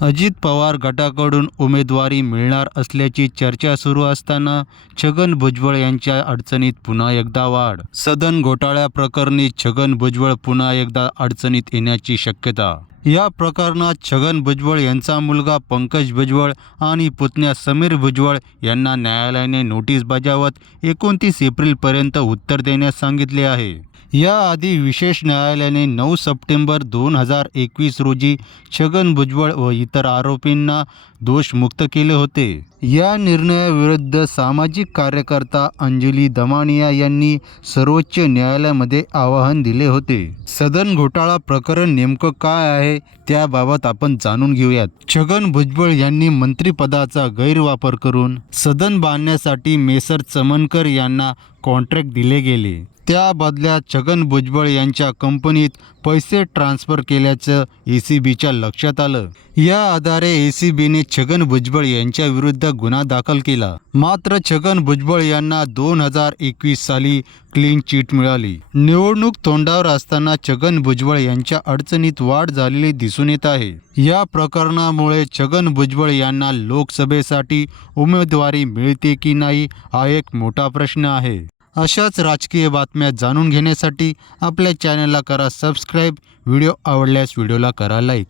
अजित पवार गटाकडून उमेदवारी मिळणार असल्याची चर्चा सुरू असताना छगन भुजबळ यांच्या अडचणीत पुन्हा एकदा वाढ. सदन घोटाळ्या प्रकरणी छगन भुजबळ पुन्हा एकदा अडचणीत येण्याची शक्यता. या प्रकरणात छगन भुजबळ यांचा मुलगा पंकज भुजबळ आणि पुतण्या समीर भुजबळ यांना न्यायालयाने नोटीस बजावत एकोणतीस एप्रिलपर्यंत उत्तर देण्यास सांगितले आहे. याआधी विशेष न्यायालयाने नऊ सप्टेंबर दोन हजार एकवीस रोजी छगन भुजबळ व इतर आरोपींना दोषमुक्त केले होते. या निर्णयाविरुद्ध सामाजिक कार्यकर्ता अंजली दमानिया यांनी सर्वोच्च न्यायालयामध्ये आवाहन दिले होते. सदन घोटाळा प्रकरण नेमकं काय आहे त्याबाबत आपण जाणून घेऊयात. छगन भुजबळ यांनी मंत्रिपदाचा गैरवापर करून सदन बांधण्यासाठी मेसर चमनकर यांना कॉन्ट्रॅक्ट दिले गेले. त्या बदल्यात छगन भुजबळ यांच्या कंपनीत पैसे ट्रान्स्फर केल्याचं ए सी बीच्या लक्षात आलं. या आधारे ए सी बीने छगन भुजबळ यांच्या विरुद्ध गुन्हा दाखल केला. मात्र छगन भुजबळ यांना दोन हजार एकवीस साली क्लीन चिट मिळाली. निवडणूक तोंडावर असताना छगन भुजबळ यांच्या अडचणीत वाढ झालेली दिसून येत आहे. या प्रकरणामुळे छगन भुजबळ यांना लोकसभेसाठी उमेदवारी मिळते की नाही हा एक मोठा प्रश्न आहे. अशाच राजकीय बातम्या जाणून घेण्यासाठी आपल्या चॅनलला करा सबस्क्राईब व्हिडिओ आवडल्यास व्हिडिओला करा लाईक